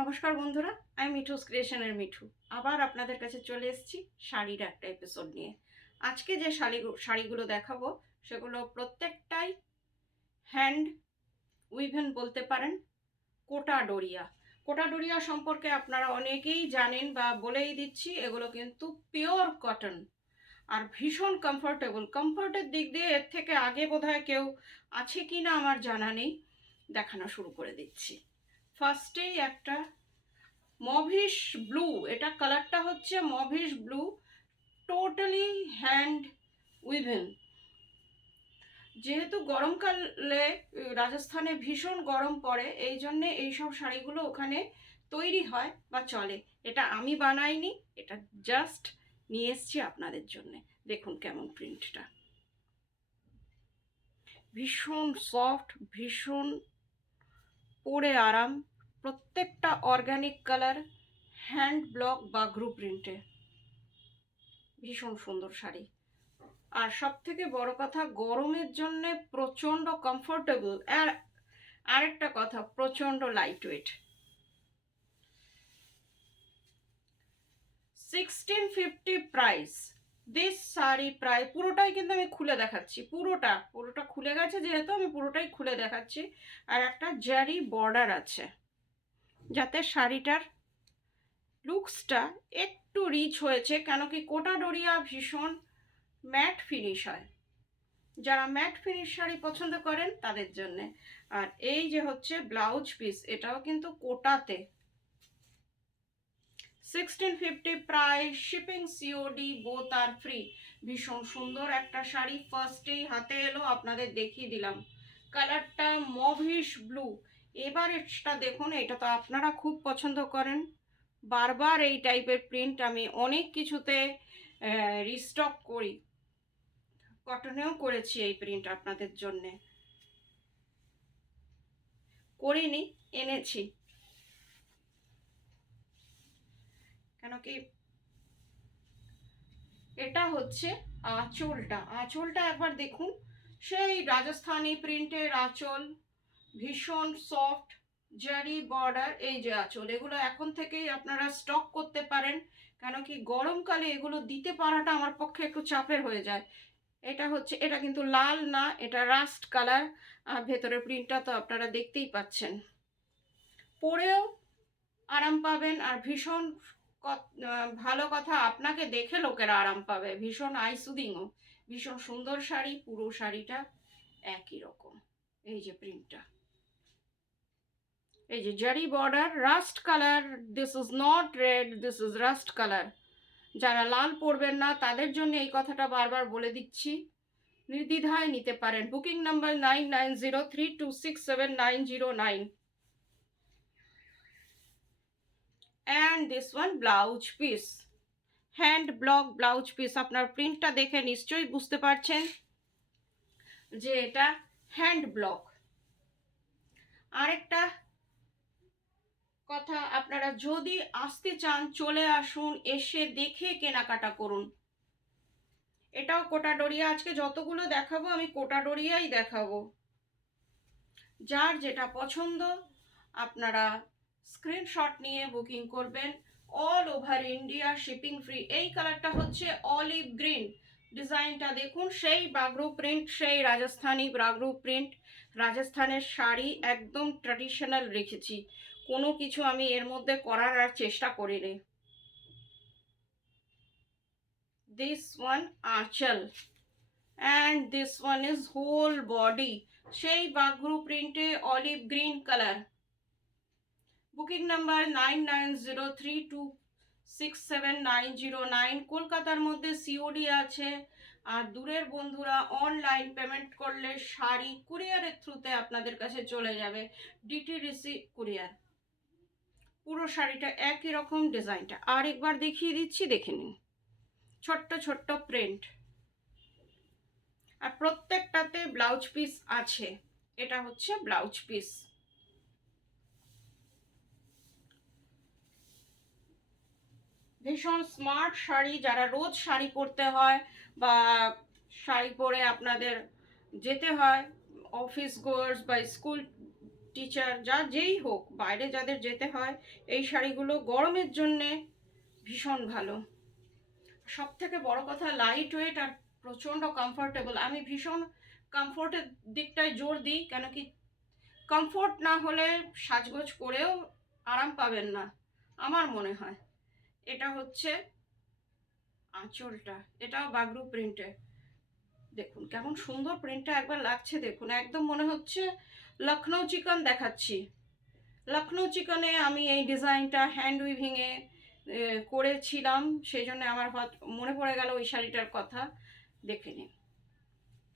নমস্কার বন্ধুরা, আমি মিঠুস ক্রিয়েশনের মিঠু আবার আপনাদের কাছে চলে এসেছি শাড়ির একটা এপিসোড নিয়ে। আজকে যে শাড়িগুলো দেখাবো সেগুলো প্রত্যেকটাই হ্যান্ড উইভেন বলতে পারেন। কোটা ডোরিয়া সম্পর্কে আপনারা অনেকেই জানেন বা বলেই দিচ্ছি, এগুলো কিন্তু পিওর কটন আর ভীষণ কমফর্টের দিক দিয়ে এর থেকে আগে বোধহয় কেউ আছে কি না আমার জানা নেই। দেখানো শুরু করে দিচ্ছি। ফার্স্টেই একটা মভিশ ব্লু, এটা কালারটা হচ্ছে মভিশ ব্লু, টোটালি হ্যান্ড উইভেন। যেহেতু গরমকালে রাজস্থানে ভীষণ গরম পড়ে, এই জন্যে এইসব শাড়িগুলো ওখানে তৈরি হয় বা চলে। এটা আমি বানাইনি, এটা জাস্ট নিয়ে এসছি আপনাদের জন্যে। দেখুন কেমন প্রিন্টটা, ভীষণ সফট, ভীষণ পরে আরাম। প্রত্যেকটা অর্গানিক কালার, হ্যান্ড ব্লক বা গ্রুপ প্রিন্টে, ভীষণ সুন্দর শাড়ি। আর সব থেকে বড় কথা, গরমের জন্য প্রচণ্ড কমফোর্টেবল। আর আরেকটা কথা, প্রচণ্ড light weight. 1650 price. This sari প্রায় পুরোটাই কিন্তু আমি খুলে দেখাচ্ছি, পুরোটা খুলে গেছে যেহেতু আমি পুরোটাই খুলে দেখাচ্ছি। আর একটা জারি বর্ডার আছে যাতে শাড়িটার লুকসটা একটু রিচ হয়েছে, কেন কি কোটা ডোরিয়া ভীষণ ম্যাট ফিনিশ হয়। যারা ম্যাট ফিনিশ শাড়ি পছন্দ করেন তাদের জন্য। আর এই যে হচ্ছে ব্লাউজ পিস, এটাও কিন্তু কোটাতে। 1650 প্রাইস, শিপিং সিওডি বোথ আর ফ্রি। ভীষণ সুন্দর একটা শাড়ি, ফার্স্টেই হাতে এলো, আপনাদের দেখিয়ে দিলাম। কালারটা মভিশ ব্লু। এবার এটা দেখুন, এটা তো আপনারা খুব পছন্দ করেন। বারবার এই টাইপের প্রিন্ট আমি অনেক কিছুতে রিস্টক করি, কটনেও করেছি এই প্রিন্ট আপনাদের জন্যে। করিনি, এনেছি, কেন কি এটা হচ্ছে আঁচলটা একবার দেখুন, সেই রাজস্থানি প্রিন্টের আঁচল, ভীষণ সফট, জারি বর্ডার। এই যে আঁচল, এগুলো এখন থেকেই আপনারা স্টক করতে পারেন, কেন কি গরমকালে এগুলো দিতে পারাটা আমার পক্ষে একটু চাপের হয়ে যায়। এটা কিন্তু লাল না, এটা রাস্ট কালার। আর ভেতরের প্রিন্টটা তো আপনারা দেখতেই পাচ্ছেন। পরেও আরাম পাবেন, আর ভীষণ ভালো কথা, আপনাকে দেখে লোকেরা আরাম পাবে। ভীষণ আইসুদিংও, ভীষণ সুন্দর শাড়ি। পুরো শাড়িটা একই রকম। এই যে প্রিন্টটা, এই যে জারি border, rushed colour. This is not red, this is rushed colour. যারা লাল পরবেন না তাদের জন্য এই কথাটা বারবার বলে দিচ্ছি, নির্দ্বিধায় নিতে পারেন। Booking number 9903267909। And this one blouse piece, hand block blouse piece. আপনার প্রিন্টটা দেখে নিশ্চয়ই বুঝতে পারছেন যে এটা হ্যান্ড ব্লক। আরেকটা কথা, আপনারা যদি আসতে চান চলে আসুন, এসে দেখে কেনাকাটা করুন। এটাও কোটা ডোরিয়া। আজকে যতগুলো দেখাবো আমি কোটা ডোরিয়াই দেখাবো। যার যেটা পছন্দ আপনারা স্ক্রিনশট নিয়ে বুকিং করবেন। All over India shipping free. এই কালারটা হচ্ছে অলিভ গ্রিন। ডিজাইনটা দেখুন, সেই বাগরু প্রিন্ট, সেই রাজস্থানি বাগরু প্রিন্ট। রাজস্থানের শাড়ি একদম ট্র্যাডিশনাল রেখেছি, কোনো কিছু আমি এর মধ্যে করার আর চেষ্টা করিনি। This one anchal, and this one is whole body, সেই বাগরু প্রিন্টে olive green colour. Booking number 9903267909। কলকাতার মধ্যে সিওডি আছে, আর দূরের বন্ধুরা অনলাইন পেমেন্ট করলে শাড়ি কুরিয়ারের থ্রুতে আপনাদের কাছে চলে যাবে, ডিটিডিসি কুরিয়ার। পুরো শাড়িটা একই রকম, ডিজাইনটা আর একবার দেখিয়ে দিচ্ছি, দেখে নিন। ছোট্ট ছোট্ট প্রিন্ট, আর প্রত্যেকটাতে ব্লাউজ পিস আছে। এটা হচ্ছে ব্লাউজ পিস। ভীষণ স্মার্ট শাড়ি, যারা রোজ শাড়ি পরতে হয় বা শাড়ি পরে আপনাদের যেতে হয় অফিস গোয়ার্স বা স্কুল টিচার যেই হোক, বাইরে যাদের যেতে হয়, এই শাড়িগুলো গরমের জন্যে ভীষণ ভালো। সব থেকে বড় কথা, লাইট ওয়েট আর প্রচণ্ড কমফোর্টেবল। আমি ভীষণ কমফোর্টের দিকটায় জোর দিই, কেন কি কমফোর্ট না হলে সাজগোজ করেও আরাম পাবেন না আমার মনে হয়। এটা হচ্ছে আঁচলটা, এটাও বাগরু প্রিন্টে। দেখুন কেমন সুন্দর প্রিন্টটা একবার লাগছে, দেখুন একদম মনে হচ্ছে লখনৌ চিকন দেখাচ্ছি। লখনৌ চিকনে আমি এই ডিজাইনটা হ্যান্ড উইভিংয়ে করেছিলাম, সেই জন্য আমার মনে পড়ে গেল ওই শাড়িটার কথা। দেখে নিন,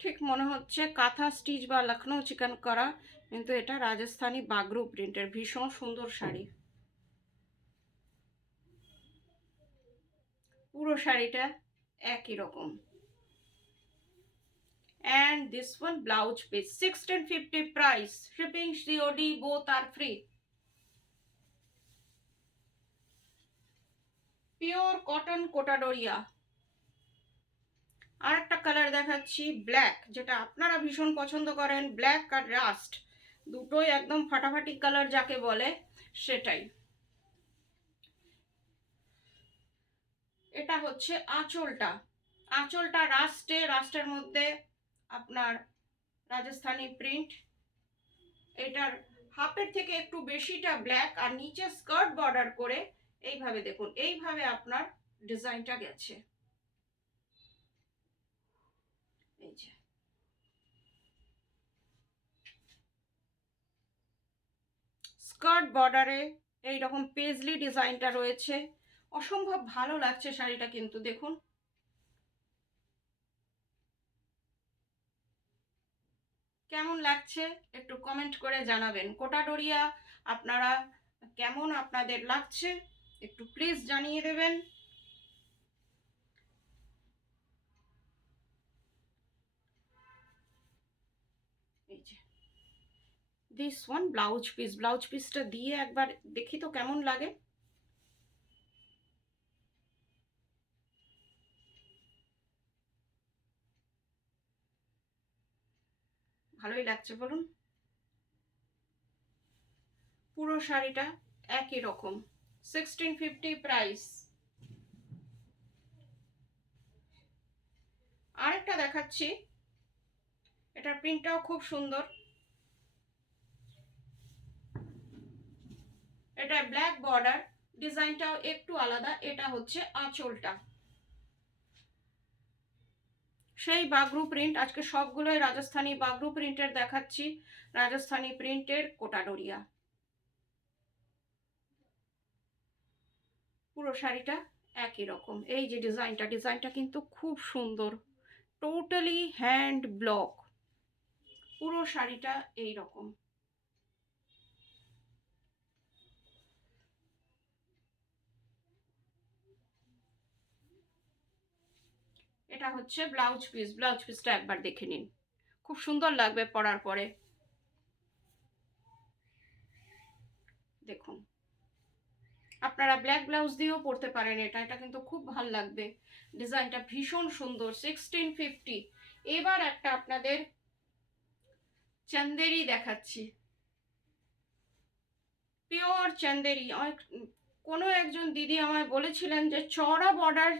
ঠিক মনে হচ্ছে কাঁথা স্টিচ বা লখনৌ চিকন করা, কিন্তু এটা রাজস্থানি বাগরু প্রিন্টের ভীষণ সুন্দর শাড়ি। পুরো শাড়িটা একই রকম। And this one blouse piece 1650 price, shipping COD both are free. Pure cotton Kota Doria. আর একটা কালার দেখাচ্ছি ব্ল্যাক, যেটা আপনারা ভীষণ পছন্দ করেন, ব্ল্যাক আর রাস্ট দুটোই একদম ফাটাফাটি কালার যাকে বলে সেটাই। এটা হচ্ছে আঁচলটা, আঁচলটা রাস্টের মধ্যে আপনার রাজস্থানি প্রিন্ট। এটার হাফের থেকে একটু বেশিটা ব্ল্যাক, আর নিচে স্কার্ট বর্ডার করে এইভাবে দেখুন, এইভাবে আপনার ডিজাইনটা গেছে। এই যে স্কার্ট বর্ডারে এইরকম পেজলি ডিজাইনটা রয়েছে, অসম্ভব ভালো লাগছে শাড়িটা কিন্তু। দেখুন কেমন লাগছে একটু কমেন্ট করে জানাবেন। কোটাডোরিয়া আপনারা কেমন আপনাদের লাগছে একটু প্লিজ জানিয়ে দেবেন। এই যে this one blouse piece, blouse পিসটা দিয়ে একবার দেখি তো কেমন লাগে। ভালোই লাগছে বলুন। পুরো শাড়িটা একই রকম, 1650 প্রাইস। আরেকটা দেখাচ্ছি, এটার প্রিন্টটাও খুব সুন্দর। এটা ব্ল্যাক বর্ডার, ডিজাইনটাও একটু আলাদা। এটা হচ্ছে আঁচলটা, সেই বাগরু প্রিন্ট। আজকে সবগুলোই রাজস্থানি বাগরু প্রিন্টের দেখাচ্ছি, রাজস্থানি প্রিন্টের কোটাডোরিয়া। পুরো শাড়িটা একই রকম। এই যে ডিজাইনটা কিন্তু খুব সুন্দর, টোটালি হ্যান্ড ব্লক। পুরো শাড়িটা এই রকম। এটা হচ্ছে ব্লাউজ পিস, ব্লাউজ পিসটা একবার দেখে নিন, খুব সুন্দর লাগবে পরার পরে। দেখুন আপনারা ব্ল্যাক ব্লাউজ দিয়েও পরতে পারেন, এটা কিন্তু খুব ভাল লাগবে। ডিজাইনটা ভীষণ সুন্দর, 1650। এবার একটা আপনাদের চান্দেরি দেখাচ্ছি, পিওর চান্দেরি। কোনো একজন দিদি আমায় বলেছিলেন যে চওড়া বর্ডার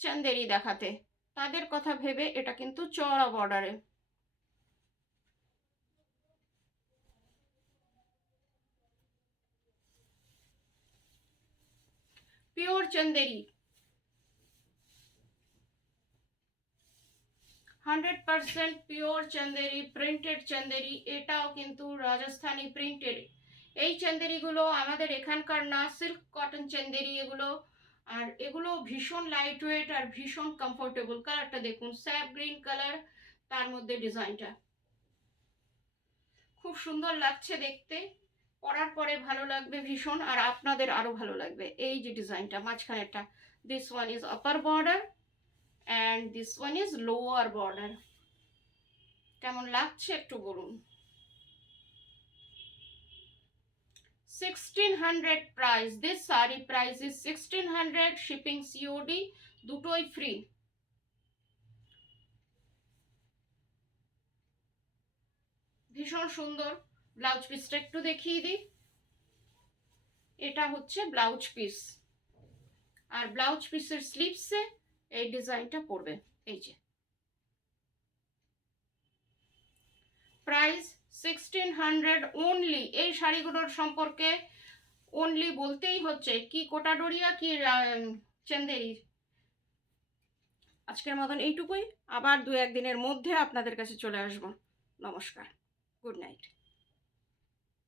চান্দেরি দেখাতে, তাদের কথা ভেবে এটা কিন্তু চওড়া বর্ডারে। Pure Chanderi, 100% pure Chanderi, printed Chanderi. এটাও কিন্তু রাজস্থানি প্রিন্টেড। এই চান্দেরিগুলো আমাদের এখানকার না, সিল্ক কটন চান্দেরি এগুলো। আর এগুলো ভীষণ লাইট ওয়েট আর ভীষণ কমফোর্টেবল। কালারটা দেখুন, স্যাপ গ্রিন কালার, তার মধ্যে ডিজাইনটা খুব সুন্দর লাগছে দেখতে। পরার পরে ভালো লাগবে ভীষণ, আর আপনাদের আরো ভালো লাগবে। এই যে ডিজাইনটা মাঝখানেরটা, this one is upper border and this one is lower border. কেমন লাগছে একটু বলুন। 1600 price, this sari price is 1600, shipping COD দুটোই ফ্রি। ভীষণ সুন্দর, ব্লাউজ পিসটা একটু দেখিয়ে দিই। এটা হচ্ছে ব্লাউজ পিস, আর ব্লাউজ পিসের স্লিভসে এই ডিজাইনটা পড়বে। এই যে প্রাইস 1600 অনলি। এই শাড়িগুলোর সম্পর্কে অনলি বলতেই হচ্ছে, কি কোটাডোরিয়া কি চেন্দেরি। আজকের মতন এইটুকুই, আবার 2-1 দিনের মধ্যে আপনাদের কাছে চলে আসবো। নমস্কার, গুড নাইট।